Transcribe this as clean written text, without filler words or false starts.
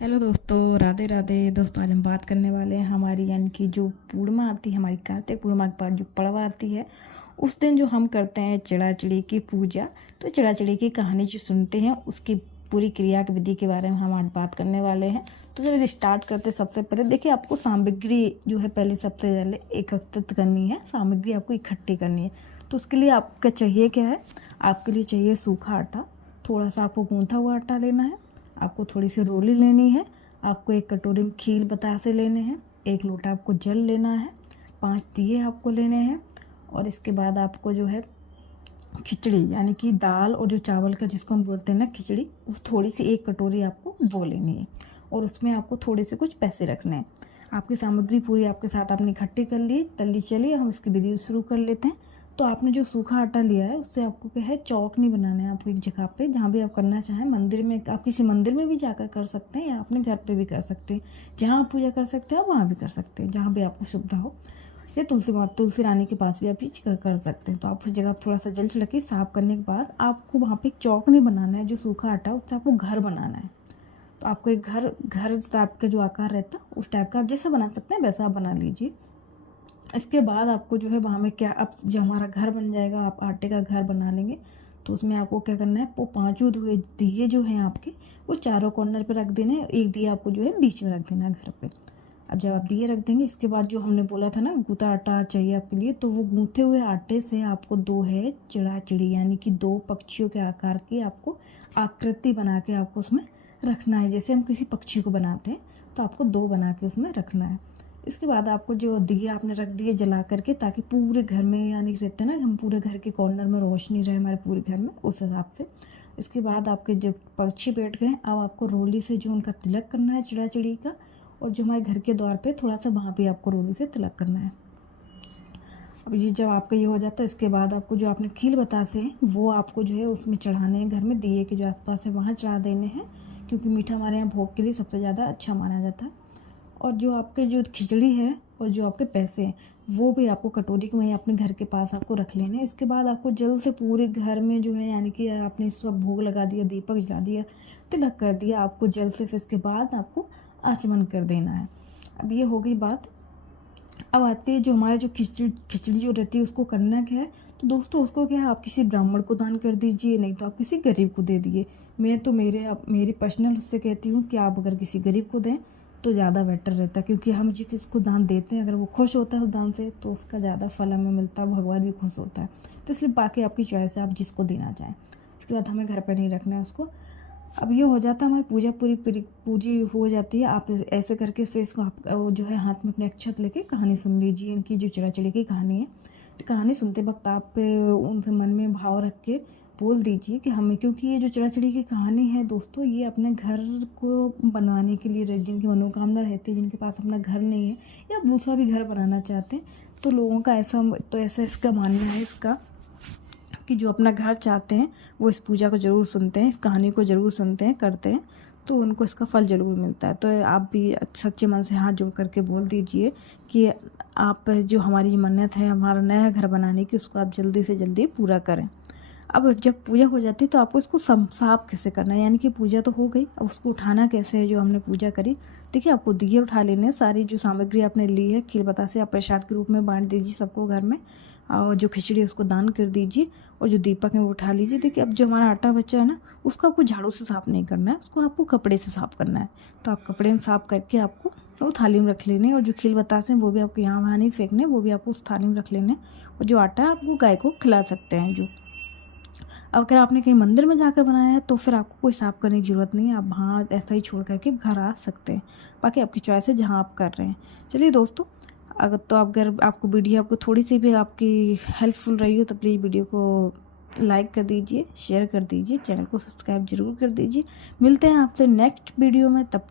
Hello दोस्तों, राधे राधे। दोस्तों आज हम बात करने वाले हैं हमारी यानी कि जो पूर्णिमा आती है, हमारी कार्तिक पूर्णिमा के बाद जो पड़वा आती है, उस दिन जो हम करते हैं चिड़ा चिड़ी की पूजा। तो चिड़ा चिड़ी की कहानी जो सुनते हैं उसकी पूरी क्रिया की विधि के बारे में हम आज बात करने वाले हैं। तो चलिए स्टार्ट करते। सबसे पहले देखिए, आपको सामग्री जो है पहले सबसे पहले एकत्रित करनी है, सामग्री आपको इकट्ठी करनी है। तो उसके लिए आपका चाहिए क्या है, आपके लिए चाहिए सूखा आटा, थोड़ा सा आपको गूंथा हुआ आटा लेना है, आपको थोड़ी सी रोली लेनी है, आपको एक कटोरी में खील बतासे लेने हैं, एक लोटा आपको जल लेना है, 5 दिए आपको लेने हैं। और इसके बाद आपको जो है खिचड़ी यानी कि दाल और जो चावल का जिसको हम बोलते हैं ना खिचड़ी, वो थोड़ी सी 1 कटोरी आपको वो लेनी है। और उसमें आपको थोड़े से कुछ पैसे रखने हैं। आपकी सामग्री पूरी आपके साथ आपने इकट्ठी कर ली। जल्दी चलिए हम इसकी विधि शुरू कर लेते हैं। तो आपने जो सूखा आटा लिया है उससे आपको क्या है, चौक नहीं बनाना है। आपको एक जगह पे जहाँ भी आप करना चाहें, मंदिर में, आप किसी मंदिर में भी जाकर कर सकते हैं या अपने घर पे भी कर सकते हैं। जहाँ आप पूजा कर सकते हैं वहाँ भी कर सकते हैं, जहाँ भी आपको सुविधा हो। या तुलसी रानी के पास भी आप ये कर सकते हैं। तो आप उस जगह थोड़ा सा जल छिड़के साफ करने के बाद आपको वहाँ पे एक चौक नहीं बनाना है। जो सूखा आटा है उससे आपको घर बनाना है। तो आपको एक घर घर टाइप का जो आकार रहता है उस टाइप का आप जैसा बना सकते हैं वैसा आप बना लीजिए। इसके बाद आपको जो है वहाँ में क्या, अब जब हमारा घर बन जाएगा, आप आटे का घर बना लेंगे, तो उसमें आपको क्या करना है, वो 5 दिए जो हैं आपके, वो चारों कॉर्नर पे रख देने हैं। एक दिया आपको जो है बीच में रख देना है घर पे। अब जब आप दिए रख देंगे, इसके बाद जो हमने बोला था ना गूंथा आटा चाहिए आपके लिए, तो वो गूंथे हुए आटे से आपको 2 है चिड़ा चिड़ी यानी कि 2 पक्षियों के आकार की आपको आकृति बना के आपको उसमें रखना है। जैसे हम किसी पक्षी को बनाते हैं तो आपको 2 बना के उसमें रखना है। इसके बाद आपको जो दिए आपने रख दिए जला करके, ताकि पूरे घर में यानी रहते हैं ना, हम पूरे घर के कॉर्नर में रोशनी रहे हमारे पूरे घर में, उस हिसाब से। इसके बाद आपके जो पक्षी बैठ गए, अब आपको रोली से जो उनका तिलक करना है चिड़ा चिड़ी का। और जो हमारे घर के द्वार पे थोड़ा सा वहाँ पे आपको रोली से तिलक करना है। अब ये जब आपका ये हो जाता है, इसके बाद आपको जो आपने खील बतासे हैं वो आपको जो है उसमें चढ़ाने हैं। घर में दिए के जो आसपास है वहाँ चढ़ा देने हैं, क्योंकि मीठा हमारे यहाँ भोग के लिए सबसे ज़्यादा अच्छा माना जाता है। और जो आपके जो खिचड़ी है और जो आपके पैसे हैं वो भी आपको कटोरी के वहीं अपने घर के पास आपको रख लेने हैं। इसके बाद आपको जल्द से पूरे घर में जो है, यानी कि आपने सब भोग लगा दिया, दीपक जला दिया, तिलक कर दिया, आपको जल्द से फिर इसके बाद आपको आचमन कर देना है। अब ये हो गई बात। अब आती है जो हमारे जो खिचड़ी जो रहती है उसको करना क्या है। तो दोस्तों उसको क्या है, आप किसी ब्राह्मण को दान कर दीजिए, नहीं तो आप किसी गरीब को दे दिए। मैं तो मेरी पर्सनल उससे कहती हूँ कि आप अगर किसी गरीब को दें तो ज़्यादा बेटर रहता है, क्योंकि हम जो किसको दान देते हैं, अगर वो खुश होता है उस दान से तो उसका ज़्यादा फल हमें मिलता है, भगवान भी खुश होता है। तो इसलिए बाकी आपकी चॉइस है, आप जिसको देना चाहें। उसके बाद हमें घर पर नहीं रखना है उसको। अब ये हो जाता है, हमारी पूजा पूजी हो जाती है। आप ऐसे करके फिर इसको आप जो है हाथ में अपने अक्षत लेके कहानी सुन लीजिए। इनकी जो चिड़ा चिड़ी की कहानी है, तो कहानी सुनते वक्त आप उनसे मन में भाव रख के बोल दीजिए कि हमें, क्योंकि ये जो चिड़ा चिड़ी की कहानी है दोस्तों, ये अपने घर को बनवाने के लिए, जिनकी मनोकामना रहती है, जिनके पास अपना घर नहीं है या दूसरा भी घर बनाना चाहते हैं, तो लोगों का ऐसा इसका मानना है इसका, कि जो अपना घर चाहते हैं वो इस पूजा को ज़रूर सुनते हैं, इस कहानी को ज़रूर सुनते हैं, करते हैं, तो उनको इसका फल ज़रूर मिलता है। तो आप भी सच्चे मन से हाथ जोड़ करके बोल दीजिए कि आप जो हमारी मन्नत है हमारा नया घर बनाने की, उसको आप जल्दी से जल्दी पूरा करें। अब जब पूजा हो जाती है तो आपको इसको साफ कैसे करना है, यानी कि पूजा तो हो गई, अब उसको उठाना कैसे है। जो हमने पूजा करी, देखिए आपको दिए उठा लेने हैं। सारी जो सामग्री आपने ली है, खीर बतासे आप प्रसाद के रूप में बांट दीजिए सबको घर में, और जो खिचड़ी है उसको दान कर दीजिए, और जो दीपक है वो उठा लीजिए। देखिए अब जो हमारा आटा बचा है ना, उसको आपको झाड़ू से साफ़ नहीं करना है, उसको आपको कपड़े से साफ़ करना है। तो आप कपड़े में साफ़ करके आपको वो थाली में रख लेने, और जो खील बतासे हैं वो भी आपको यहाँ वहाँ नहीं फेंकने, वो भी आपको उस थाली में रख लेने। और जो आटा है आपको गाय को खिला सकते हैं। जो अब अगर आपने कहीं मंदिर में जाकर बनाया है तो फिर आपको कोई साफ़ करने की ज़रूरत नहीं है, आप वहाँ ऐसा ही छोड़ करके घर आ सकते हैं। बाकी आपकी चॉइस है जहाँ आप कर रहे हैं। चलिए दोस्तों, अगर आपको वीडियो आपको थोड़ी सी भी आपकी हेल्पफुल रही हो तो प्लीज़ वीडियो को लाइक कर दीजिए, शेयर कर दीजिए, चैनल को सब्सक्राइब जरूर कर दीजिए। मिलते हैं आपसे नेक्स्ट वीडियो में, तब तक